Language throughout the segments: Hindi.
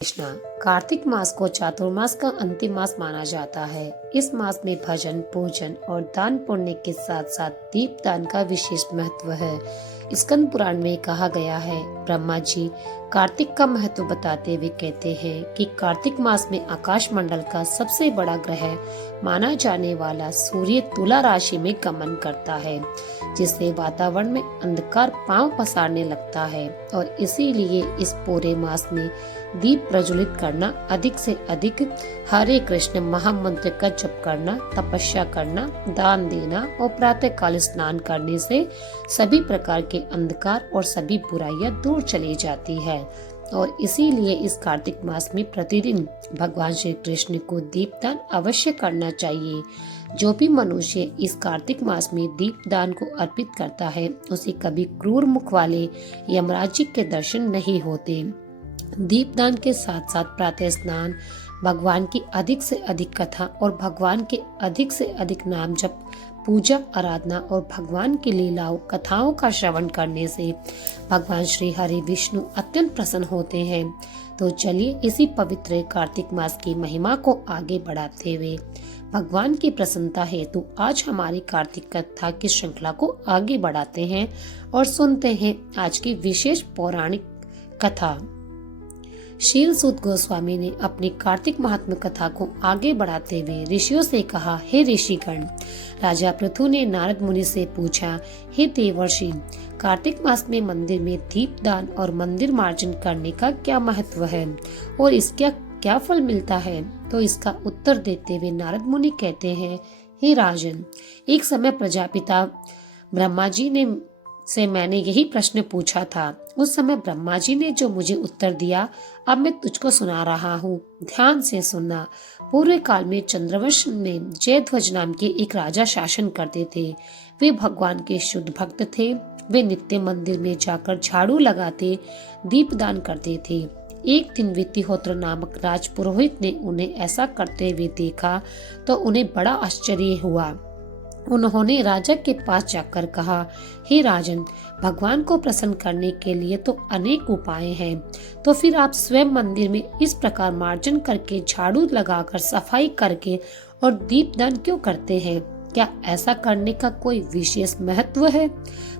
कृष्णा। कार्तिक मास को चातुर्मास का अंतिम मास माना जाता है। इस मास में भजन, पूजन और दान पुण्य के साथ साथ दीप दान का विशेष महत्व है। स्कंद पुराण में कहा गया है, ब्रह्मा जी कार्तिक का महत्व बताते हुए कहते हैं कि कार्तिक मास में आकाश मंडल का सबसे बड़ा ग्रह माना जाने वाला सूर्य तुला राशि में गमन करता है, जिससे वातावरण में अंधकार पांव पसारने लगता है और इसीलिए इस पूरे मास में दीप प्रज्वलित करना, अधिक से अधिक हरे कृष्ण महामंत्र का जप करना, तपस्या करना, दान देना और प्रातः काल स्नान करने से सभी प्रकार के अंधकार और सभी बुराइयां दूर चली जाती है। और इसीलिए इस कार्तिक मास में प्रतिदिन भगवान श्री कृष्ण को दीपदान अवश्य करना चाहिए। जो भी मनुष्य इस कार्तिक मास में दीपदान को अर्पित करता है, उसे कभी क्रूर मुख वाले यमराज जी के दर्शन नहीं होते। दीपदान के साथ साथ प्रातः स्नान, भगवान की अधिक से अधिक कथा और भगवान के अधिक से अधिक नाम जप, पूजा आराधना और भगवान की लीलाओं कथाओं का श्रवण करने से भगवान श्री हरि विष्णु अत्यंत प्रसन्न होते हैं। तो चलिए इसी पवित्र कार्तिक मास की महिमा को आगे बढ़ाते हुए भगवान की प्रसन्नता हेतु आज हमारी कार्तिक कथा की श्रृंखला को आगे बढ़ाते हैं और सुनते हैं आज की विशेष पौराणिक कथा। शील सूत गोस्वामी ने अपनी कार्तिक महात्म्य कथा को आगे बढ़ाते हुए ऋषियों से कहा, हे ऋषिगण। राजा पृथु ने नारद मुनि से पूछा, हे देवर्षि, कार्तिक मास में मंदिर में दीपदान और मंदिर मार्जन करने का क्या महत्व है और इसका क्या फल मिलता है? तो इसका उत्तर देते हुए नारद मुनि कहते हैं, हे राजन, एक समय प्रजापिता ब्रह्मा जी ने से मैंने यही प्रश्न पूछा था। उस समय ब्रह्मा जी ने जो मुझे उत्तर दिया, अब मैं तुझको सुना रहा हूँ, ध्यान से सुनना। पूर्व काल में चंद्रवंश में जयध्वज नाम के एक राजा शासन करते थे। वे भगवान के शुद्ध भक्त थे। वे नित्य मंदिर में जाकर झाड़ू लगाते, दीपदान करते थे। एक दिन वित्तिहोत्र नामक राज पुरोहित ने उन्हें ऐसा करते हुए देखा तो उन्हें बड़ा आश्चर्य हुआ। उन्होंने राजा के पास जाकर कहा, हे राजन, भगवान को प्रसन्न करने के लिए तो अनेक उपाय हैं, तो फिर आप स्वयं मंदिर में इस प्रकार मार्जन करके, झाड़ू लगाकर, सफाई करके और दीपदान क्यों करते हैं? क्या ऐसा करने का कोई विशेष महत्व है?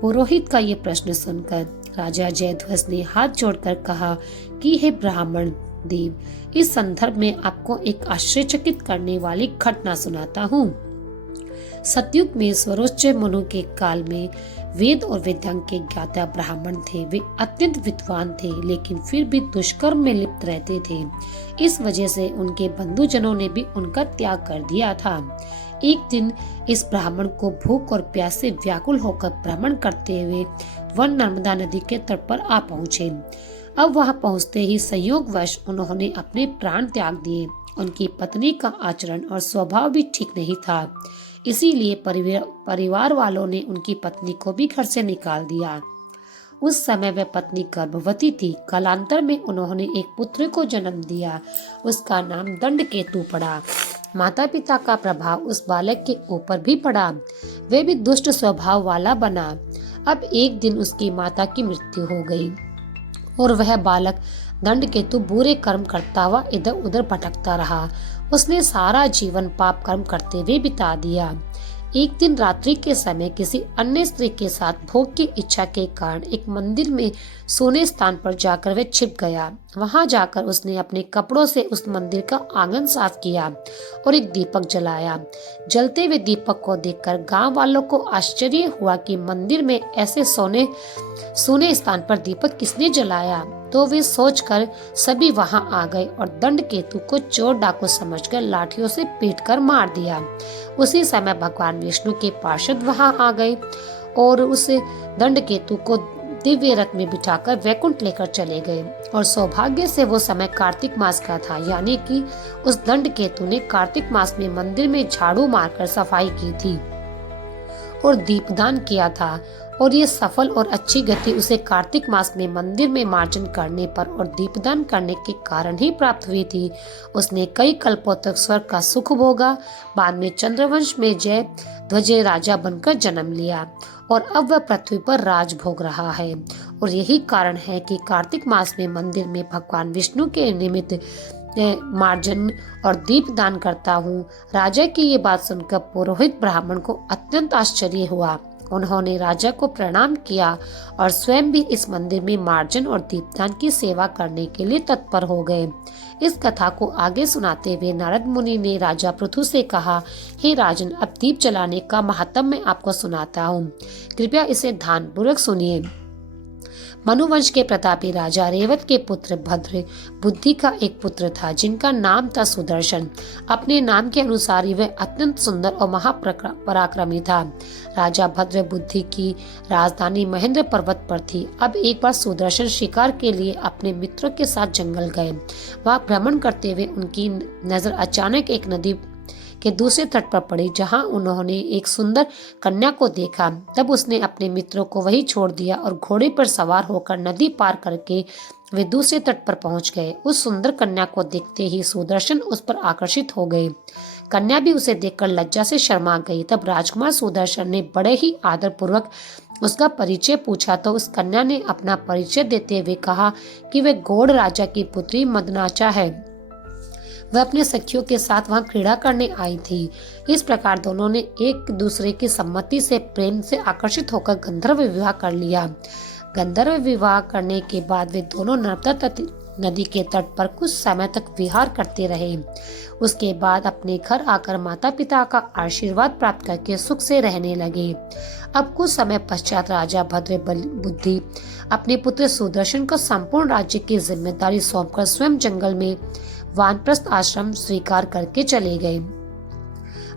पुरोहित का ये प्रश्न सुनकर राजा जयध्वज ने हाथ जोड़कर कहा कि हे ब्राह्मण देव, इस संदर्भ में आपको एक आश्चर्यचकित करने वाली घटना सुनाता हूँ। सतयुग में स्वरोच्च मनु के काल में वेद और वेदांग के ज्ञाता ब्राह्मण थे। वे अत्यंत विद्वान थे, लेकिन फिर भी दुष्कर्म में लिप्त रहते थे। इस वजह से उनके बंधुजनों ने भी उनका त्याग कर दिया था। एक दिन इस ब्राह्मण को भूख और प्यास से व्याकुल होकर भ्रमण करते हुए वन नर्मदा नदी के तट पर आ पहुँचे। अब वहां पहुँचते ही संयोगवश उन्होंने अपने प्राण त्याग दिए। उनकी पत्नी का आचरण और स्वभाव भी ठीक नहीं था, इसीलिए परिवार वालों ने उनकी पत्नी को भी घर से निकाल दिया। उस समय वह पत्नी गर्भवती थी। कालांतर में उन्होंने एक पुत्र को जन्म दिया। उसका नाम दंडकेतु पड़ा। माता पिता का प्रभाव उस बालक के ऊपर भी पड़ा। वह भी दुष्ट स्वभाव वाला बना। अब एक दिन उसकी माता की मृत्यु हो गई और वह बालक दंडकेतु बुरे कर्म करता हुआ इधर उधर भटकता रहा। उसने सारा जीवन पाप कर्म करते हुए बिता दिया। एक दिन रात्रि के समय किसी अन्य स्त्री के साथ भोग की इच्छा के कारण एक मंदिर में सोने स्थान पर जाकर वह छिप गया। वहां जाकर उसने अपने कपड़ों से उस मंदिर का आंगन साफ किया और एक दीपक जलाया। जलते हुए दीपक को देखकर गांव वालों को आश्चर्य हुआ कि मंदिर में ऐसे सोने स्थान पर दीपक किसने जलाया। तो वे सोचकर सभी वहां आ गए और दंडकेतु को चोर डाकू समझकर लाठियों से पीटकर मार दिया। उसी समय भगवान विष्णु के पार्षद वहां आ गए और उस दंडकेतु को दिव्य रथ में बिठाकर वैकुंठ लेकर चले गए। और सौभाग्य से वो समय कार्तिक मास का था, यानी कि उस दंडकेतु ने कार्तिक मास में मंदिर में झाड़ू मारकर सफाई की थी और दीपदान किया था और ये सफल और अच्छी गति उसे कार्तिक मास में मंदिर में मार्जन करने पर और दीपदान करने के कारण ही प्राप्त हुई थी। उसने कई कल्पों तक स्वर्ग का सुख भोगा, बाद में चंद्रवंश में जय ध्वजे राजा बनकर जन्म लिया और अब वह पृथ्वी पर राज भोग रहा है। और यही कारण है कि कार्तिक मास में मंदिर में भगवान विष्णु के निमित्त मार्जन और दीप दान करता हूँ। राजा की ये बात सुनकर पुरोहित ब्राह्मण को अत्यंत आश्चर्य हुआ। उन्होंने राजा को प्रणाम किया और स्वयं भी इस मंदिर में मार्जन और दीपदान की सेवा करने के लिए तत्पर हो गए। इस कथा को आगे सुनाते हुए नारद मुनि ने राजा पृथु से कहा, हे राजन, अब दीप जलाने का महात्म मैं आपको सुनाता हूँ, कृपया इसे ध्यानपूर्वक सुनिए। मनुवंश के प्रतापी राजा रेवत के पुत्र भद्र बुद्धि का एक पुत्र था जिनका नाम था सुदर्शन। अपने नाम के अनुसार ही वह अत्यंत सुंदर और महापराक्रमी था। राजा भद्र बुद्धि की राजधानी महेंद्र पर्वत पर थी। अब एक बार सुदर्शन शिकार के लिए अपने मित्रों के साथ जंगल गए। वहां भ्रमण करते हुए उनकी नजर अचानक एक नदी के दूसरे तट पर पड़ी जहां उन्होंने एक सुंदर कन्या को देखा। तब उसने अपने मित्रों को वहीं छोड़ दिया और घोड़े पर सवार होकर नदी पार करके वे दूसरे तट पर पहुंच गए। उस सुंदर कन्या को देखते ही सुदर्शन उस पर आकर्षित हो गए। कन्या भी उसे देखकर लज्जा से शर्मा गई। तब राजकुमार सुदर्शन ने बड़े ही आदर पूर्वक उसका परिचय पूछा तो उस कन्या ने अपना परिचय देते हुए कहा कि वे गौड़ राजा की पुत्री मदनाचा है। वह अपने सखियों के साथ वहां क्रीड़ा करने आई थी। इस प्रकार दोनों ने एक दूसरे की सम्मति से प्रेम से आकर्षित होकर गंधर्व विवाह कर लिया। गंधर्व विवाह करने के बाद वे दोनों नर्मदा नदी के तट पर कुछ समय तक विहार करते रहे। उसके बाद अपने घर आकर माता पिता का आशीर्वाद प्राप्त करके सुख से रहने लगे। अब कुछ समय पश्चात राजा भद्र बुद्धि अपने पुत्र सुदर्शन को संपूर्ण राज्य की जिम्मेदारी सौंपकर स्वयं जंगल में वानप्रस्थ आश्रम स्वीकार करके चले गए।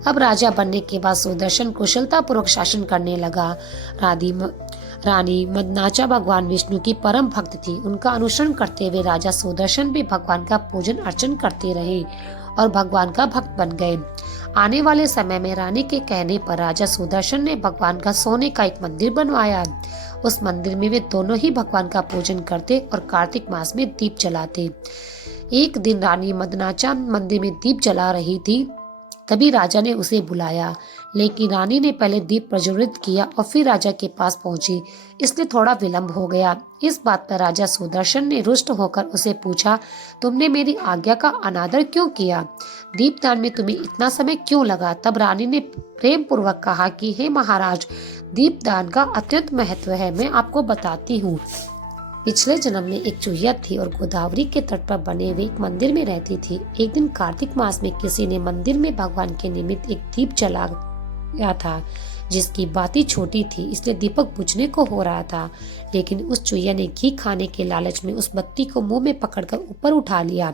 अब राजा बनने के बाद सुदर्शन कुशलता पूर्वक शासन करने लगा। रानी मदनाचा भगवान विष्णु की परम भक्त थी। उनका अनुसरण करते हुए राजा सुदर्शन भी भगवान का पूजन अर्चन करते रहे और भगवान का भक्त बन गए। आने वाले समय में रानी के कहने पर राजा सुदर्शन ने भगवान का सोने का एक मंदिर बनवाया। उस मंदिर में वे दोनों ही भगवान का पूजन करते और कार्तिक मास में दीप जलाते। एक दिन रानी मदनाचा मंदिर में दीप जला रही थी, तभी राजा ने उसे बुलाया, लेकिन रानी ने पहले दीप प्रज्वलित किया और फिर राजा के पास पहुंची, इसलिए थोड़ा विलंब हो गया। इस बात पर राजा सुदर्शन ने रुष्ट होकर उसे पूछा, तुमने मेरी आज्ञा का अनादर क्यों किया? दीपदान में तुम्हें इतना समय क्यों लगा? तब रानी ने प्रेम पूर्वक कहा कि हे महाराज, दीपदान का अत्यंत महत्व है, मैं आपको बताती हूँ। पिछले जन्म में एक चूहिया थी और गोदावरी के तट पर बने हुए एक मंदिर में रहती थी। एक दिन कार्तिक मास में किसी ने मंदिर में भगवान के निमित्त एक दीप जलाया था, जिसकी बाती छोटी थी इसलिए दीपक बुझने को हो रहा था। लेकिन उस चूहिया ने घी खाने के लालच में उस बत्ती को मुंह में पकड़कर ऊपर उठा लिया।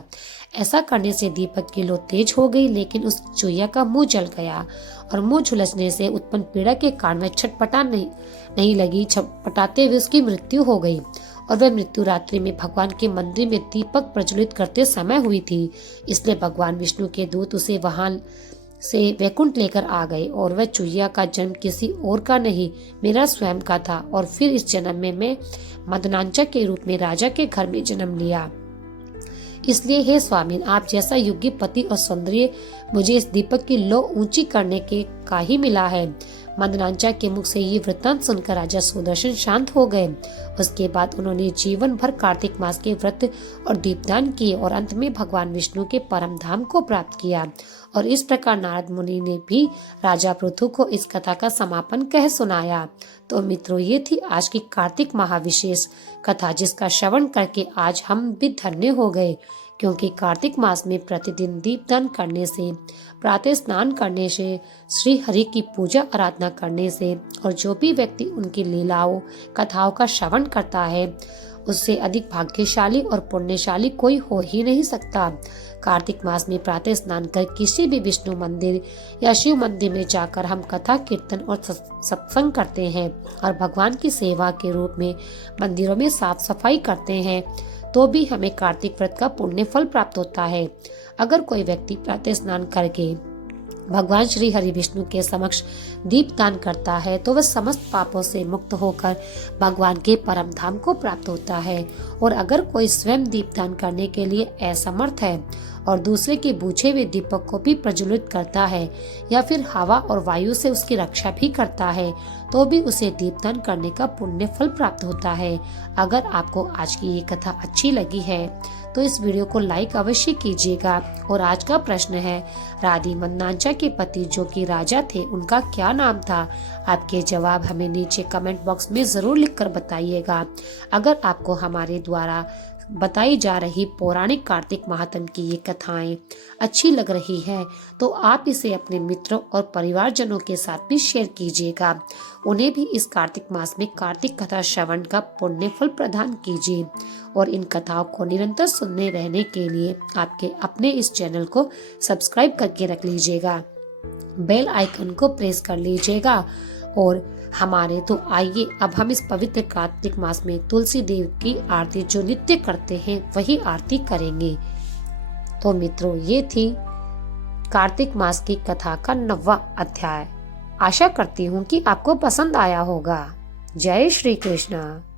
ऐसा करने से दीपक की लो तेज हो गई, लेकिन उस चूहिया का मुंह जल गया और मुंह झुलसने से उत्पन्न पीड़ा के कारण वह छटपटा नहीं लगी। छटपटाते हुए उसकी मृत्यु हो गई और वह मृत्यु रात्रि में भगवान के मंदिर में दीपक प्रज्वलित करते समय हुई थी। इसलिए भगवान विष्णु के दूत उसे वहां से वैकुंठ लेकर आ गए और वह चूहिया का जन्म किसी और का नहीं, मेरा स्वयं का था। और फिर इस जन्म में मैं मदनांचा के रूप में राजा के घर में जन्म लिया। इसलिए हे स्वामी, आप जैसा योग्य पति और सौंदर्य मुझे इस दीपक की लो ऊंची करने के का ही मिला है। मदनांचा के मुख से ये वृत्तांत सुनकर राजा सुदर्शन शांत हो गए। उसके बाद उन्होंने जीवन भर कार्तिक मास के व्रत और दीपदान किए और अंत में भगवान विष्णु के परम धाम को प्राप्त किया। और इस प्रकार नारद मुनि ने भी राजा पृथु को इस कथा का समापन कह सुनाया। तो मित्रों, ये थी आज की कार्तिक महाविशेष कथा, जिसका श्रवण करके आज हम भी धन्य हो गए, क्योंकि कार्तिक मास में प्रतिदिन दीपदान करने से, प्रातः स्नान करने से, श्री हरि की पूजा आराधना करने से और जो भी व्यक्ति उनकी लीलाओं कथाओं का श्रवण करता है, उससे अधिक भाग्यशाली और पुण्यशाली कोई हो ही नहीं सकता। कार्तिक मास में प्रातः स्नान कर किसी भी विष्णु मंदिर या शिव मंदिर में जाकर हम कथा कीर्तन और सत्संग करते हैं और भगवान की सेवा के रूप में मंदिरों में साफ सफाई करते हैं, तो भी हमें कार्तिक व्रत का पुण्य फल प्राप्त होता है। अगर कोई व्यक्ति प्रातः स्नान करके भगवान श्री हरि विष्णु के समक्ष दीपदान करता है तो वह समस्त पापों से मुक्त होकर भगवान के परम धाम को प्राप्त होता है। और अगर कोई स्वयं दीपदान करने के लिए असमर्थ है और दूसरे के बुझे हुए दीपक को भी प्रज्वलित करता है या फिर हवा और वायु से उसकी रक्षा भी करता है तो भी उसे दीपदान करने का पुण्य फल प्राप्त होता है। अगर आपको आज की ये कथा अच्छी लगी है तो इस वीडियो को लाइक अवश्य कीजिएगा। और आज का प्रश्न है, राधी मन्नांचा के पति जो कि राजा थे उनका क्या नाम था? आपके जवाब हमें नीचे कमेंट बॉक्स में जरूर लिखकर बताइएगा। अगर आपको हमारे द्वारा बताई जा रही पौराणिक कार्तिक महात्म्य की ये कथाएं अच्छी लग रही है तो आप इसे अपने मित्रों और परिवारजनों के साथ भी शेयर कीजिएगा। उन्हें भी इस कार्तिक मास में कार्तिक कथा श्रवण का पुण्य फल प्रदान कीजिए। और इन कथाओं को निरंतर सुनने रहने के लिए आपके अपने इस चैनल को सब्सक्राइब करके रख लीजिएगा, बेल आइकन को प्रेस कर लीजिएगा। और हमारे तो आइए अब हम इस पवित्र कार्तिक मास में तुलसी देव की आरती जो नित्य करते हैं वही आरती करेंगे। तो मित्रों, ये थी कार्तिक मास की कथा का 9वां अध्याय। आशा करती हूँ कि आपको पसंद आया होगा। जय श्री कृष्ण।